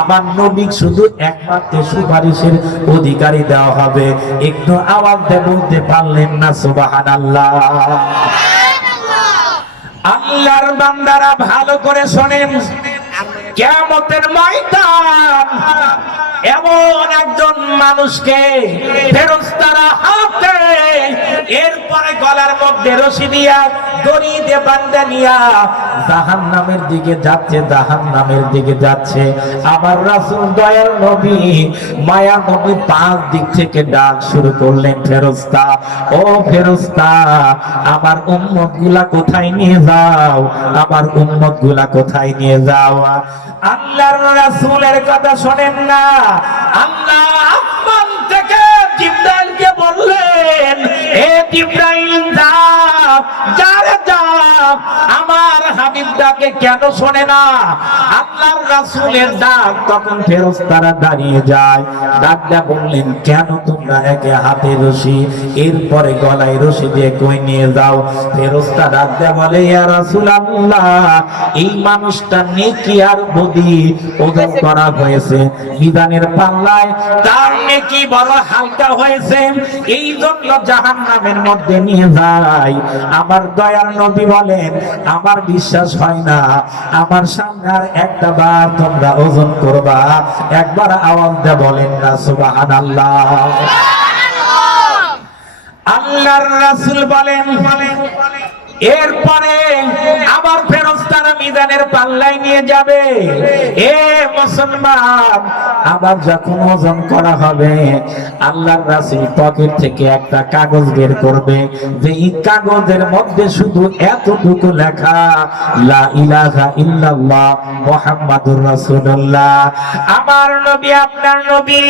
আমার নবী শুধু একমাত্র সুপারিশের অধিকারী দেওয়া হবে। একটু আওয়াজ দিয়ে বলতে পারলেন না সুবহানাল্লাহ? আল্লাহর বান্দারা ভালো করে শোনেন, কিয়ামতের ময়দান এমন একজন মানুষকে ফেরেশতারা হাতে এরপরে গলার মধ্যে রশি দিয়া দড়ি দিয়ে বাঁধা নিয়া জাহান্নামের দিকে যাচ্ছে, জাহান্নামের দিকে যাচ্ছে। আমার রাসূল দয়াল নবী মায়া নবী পাঁচ দিক থেকে ডাক শুরু করলেন, ফেরেশতা ও ফেরেশতা, আমার উম্মত গুলা কোথায় নিয়ে যাও, আমার উম্মত গুলা কোথায় নিয়ে যাও? আল্লাহর রাসূলের কথা শোনেন না, আল্লাহ আসমান থেকে জিবরাইলকে বললেন, হে জিবরাইল যাও, যারে যাও, আমার হাবিবটাকে কেন শোনে না? আল্লাহর রাসূলের ডাক তখন ফেরেশতারা দাঁড়িয়ে যায়, ডাকটা বললেন, কেন তোমরা একে হাতে রশি এরপরে গলায় রশি দিয়ে কই নিয়ে যাও? ফেরেশতা ডাকতে বলে, ইয়া রাসূলুল্লাহ, এই মানুষটা নেকি আর বদি ওজন করা হয়েছে, মিজানের পাল্লায় তার নেকি বড় হালকা হয়েছে, এই জন্য জাহান্নামের মধ্যে নিয়ে যায়। আমার দয়ার নবী বলেন, আমার বিশ্বাস হয় না, আমার সামনে আর একটা বার তোমরা ওজন করবা, একবার আওয়াজ দিয়ে বলেন না সুবহানাল্লাহ? আল্লাহর রাসূল বলেন, এরপরে আবার ফেরেশতারা মিজানের পাল্লায় নিয়ে যাবে। এ মুসলমান, আবার যখন ওজন করা হবে, আল্লাহর রাসূল পকেট থেকে একটা কাগজ বের করবে, যে এই কাগজের মধ্যে শুধু এতটুকু লেখা, লা ইলাহা ইল্লাল্লাহ মুহাম্মাদুর রাসূলুল্লাহ। আমার নবী, আপনার নবী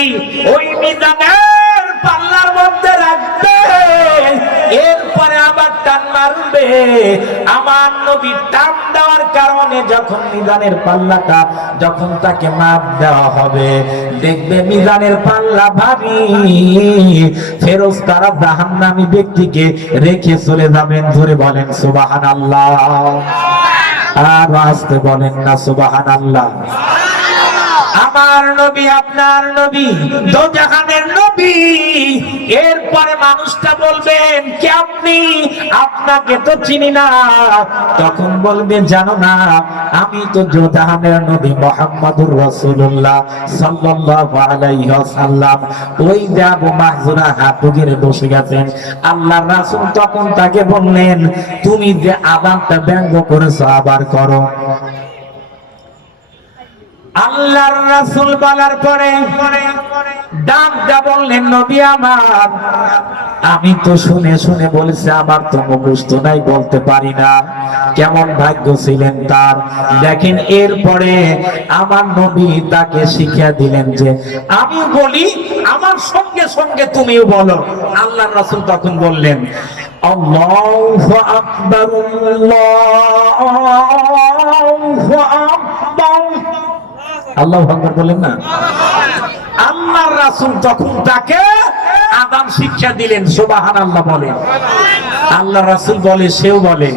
ওই মিজানের পাল্লার মধ্যে রাখবে, এরপরে আবার টান মারবে। আমার নবী টান দেওয়ার কারণে যখন মিজানের পাল্লাটা যখন তাকে মাপ দেওয়া হবে, দেখবে মিজানের পাল্লা ভারী, ফেরেশতারা জাহান্নামী ব্যক্তিকে রেখে চলে যাবেন। ধরে বলেন সুবহানাল্লাহ? আর আসতে বলেন না সুবহানাল্লাহ? আমার নবী, আপনার নবী দোজাহানের নবী। এরপরে মানুষটা বলবেন, কে আপনি? আপনাকে তো চিনি না। তখন বলবে, জানো না, আমি তো দোজাহানের নবী মুহাম্মাদুর রাসূলুল্লাহ সাল্লাল্লাহু আলাইহি ওয়াসাল্লাম। ওই যে আবু মাহজুরা হাত ধরে বসে গেছেন। আল্লাহর রাসূল তখন তাকে বললেন, তুমি যে আযানটা ব্যঙ্গ করেছো আবার করো। আল্লাহর রাসূল বলার পরে ডাক দা বললেন, নবী আমার, আমি তো শুনে শুনে বলেছি, আমার তো মুখস্থ নাই, বলতে পারি না। কেমন ভাগ্য ছিলেন তার! দেখেন, এরপরে আমার নবী তাকে শিখিয়ে দিলেন যে আমি বলি, আমার সঙ্গে সঙ্গে তুমিও বলো। আল্লাহর রাসূল তখন বললেন, আল্লাহু আকবার, আল্লাহু আকবার। আল্লাহু আকবার বলেন না? আল্লাহর রাসূল তখন তাকে আযান শিক্ষা দিলেন। সুবহানাল্লাহ বলেন। আল্লাহর রাসূল বলে, সেও বলে,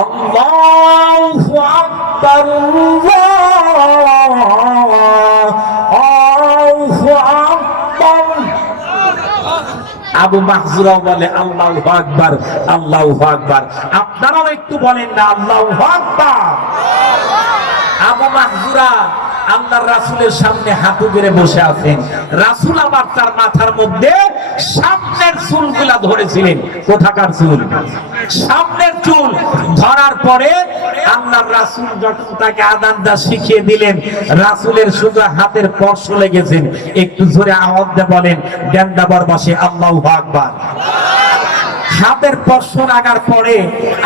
আল্লাহু আকবার, আল্লাহু আকবার। আবু মাহজুরাও বলে, আল্লাহু আকবার, আল্লাহু আকবার। আপনারাও একটু বলেন না, আল্লাহু আকবার। আবু মাহজুরা আল্লাহর রাসূলের সামনে হাঁটু গেড়ে বসে আছেন। রাসূল আবার তার মাথার মধ্যে সামনের চুলগুলা ধরেছিলেন। কোথাকার চুল? সামনের চুল ধরার পরে আল্লাহর রাসূল যখন তাকে আযানটা শিখিয়ে দিলেন, রাসূলের শুধু হাতের স্পর্শ লেগেছেন। একটু জোরে আওয়াজ দিয়ে বলেন, ডেন্ডাবার বসে আল্লাহু আকবার। হাতের স্পর্শ লাগার পরে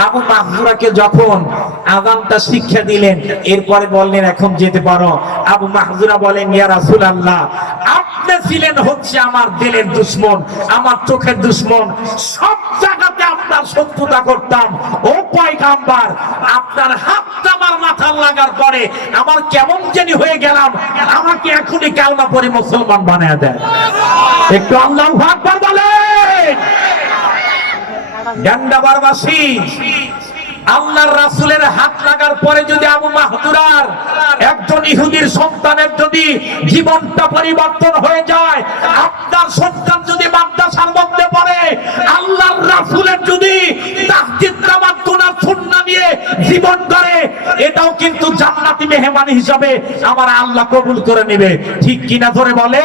আবু মাহজুরাকে যখন আযানটা শিক্ষা দিলেন, এরপরে বললেন, এখন যেতে পারো। আবু মাহজুরা বলেন, ইয়া রাসূলুল্লাহ, আপনি ছিলেন হচ্ছে আমার দিলের দুশমন, আমার চোখের দুশমন, সব জায়গাতে আপনার শত্রুতা করতাম। ও পয়গম্বর, আপনার হাতটা আমার মাথার লাগার পরে আমার কেমন জানি হয়ে গেলাম, আমাকে এখনই কালমা পড়ে মুসলমান বানায় দেন। একটু আল্লাহু আকবার বলেন। ডান্ডাবারবাসী, আল্লাহর রাসূলের হাত লাগার পরে যদি আবু মাহজুরার একজন ইহুদির সন্তানের যদি জীবনটা পরিবর্তন হয়ে যায়, আপনার সন্তান যদি মাদ্রাসার মধ্যে পড়ে, আল্লাহর রাসূলের যদি তাহজিদ নামাজ গুনাহ সুন্নাহ নিয়ে জীবন করে, এটাও কিন্তু জান্নাতি মেহমান হিসাবে আমার আল্লাহ কবুল করে নেবে। ঠিক কিনা ধরে বলে।